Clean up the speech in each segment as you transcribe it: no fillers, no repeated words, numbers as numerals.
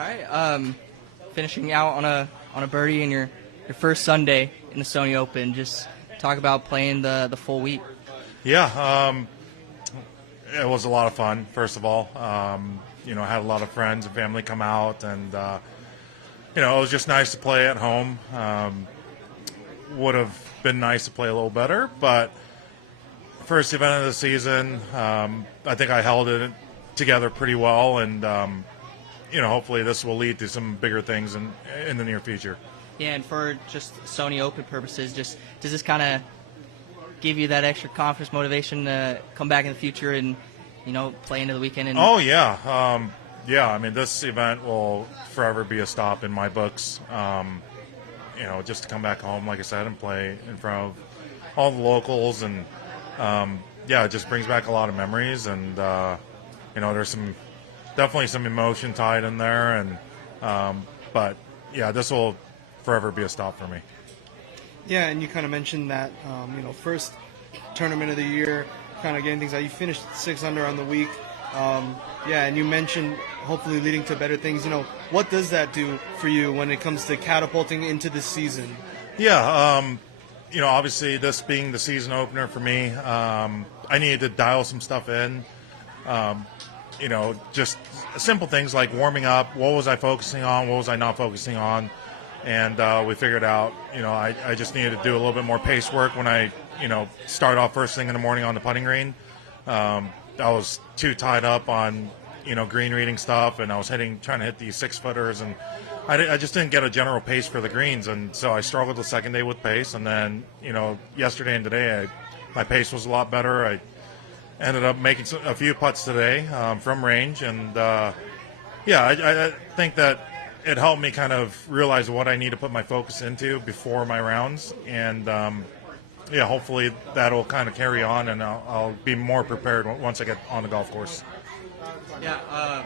All right. Finishing out on a birdie in your first Sunday in the Sony Open. Just talk about playing the full week. Yeah, it was a lot of fun. First of all, I had a lot of friends and family come out, and it was just nice to play at home. Would have been nice to play a little better, but first event of the season, I think I held it together pretty well, and hopefully this will lead to some bigger things in the near future. Yeah, and for just Sony Open purposes, does this kind of give you that extra confidence, motivation to come back in the future and play into the weekend? Oh yeah, I mean, this event will forever be a stop in my books. Just to come back home, like I said, and play in front of all the locals, and it just brings back a lot of memories, and there's definitely some emotion tied in there, and but yeah, this will forever be a stop for me. Yeah, and you kind of mentioned that first tournament of the year, kind of getting things out. You finished 6 under on the week. And you mentioned hopefully leading to better things. What does that do for you when it comes to catapulting into the season? Yeah, obviously this being the season opener for me, I needed to dial some stuff in. Just simple things like warming up. What was I focusing on? What was I not focusing on? And we figured out, I just needed to do a little bit more pace work when I, start off first thing in the morning on the putting green. I was too tied up on, green reading stuff, and I was trying to hit these 6-footers, and I just didn't get a general pace for the greens, and so I struggled the second day with pace, and then, yesterday and today, my pace was a lot better. I ended up making a few putts today from range, and I think that it helped me kind of realize what I need to put my focus into before my rounds, and hopefully that'll kind of carry on, and I'll be more prepared once I get on the golf course. Yeah,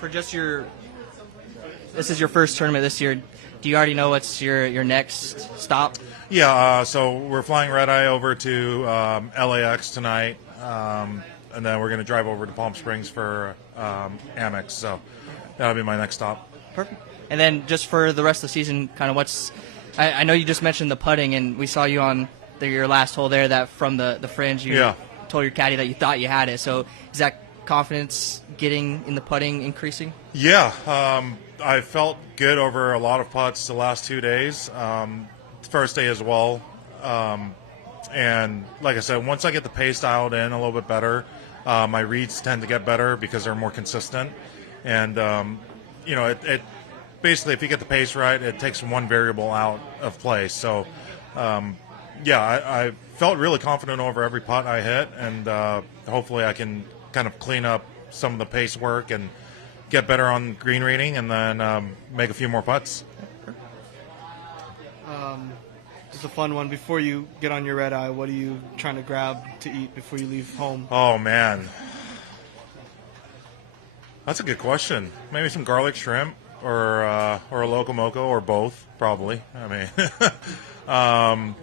for just this is your first tournament this year. Do you already know what's your next stop? Yeah, so we're flying red eye over to LAX tonight, and then we're going to drive over to Palm Springs for Amex. So that'll be my next stop. Perfect. And then just for the rest of the season, kind of I know you just mentioned the putting, and we saw you on your last hole there, that from the fringe, you told your caddy that you thought you had it. So is that confidence getting in the putting increasing? Yeah, I felt good over a lot of putts the last 2 days, first day as well. And like I said, once I get the pace dialed in a little bit better, my reads tend to get better because they're more consistent. And, it basically, if you get the pace right, it takes one variable out of play. So, I felt really confident over every putt I hit, and hopefully I can kind of clean up some of the pace work and get better on green reading, and then make a few more putts. Just a fun one. Before you get on your red eye, what are you trying to grab to eat before you leave home? Oh, man. That's a good question. Maybe some garlic shrimp or a Loco Moco, or both, probably. I mean,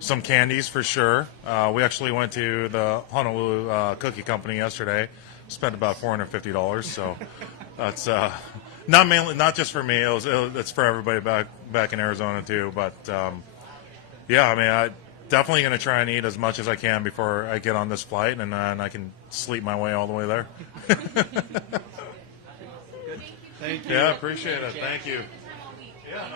some candies for sure. We actually went to the Honolulu Cookie Company yesterday. Spent about $450, so that's not just for me. It's for everybody back in Arizona too. But I definitely going to try and eat as much as I can before I get on this flight, and then I can sleep my way all the way there. Thank you. Yeah, appreciate it. Thank you. Yeah.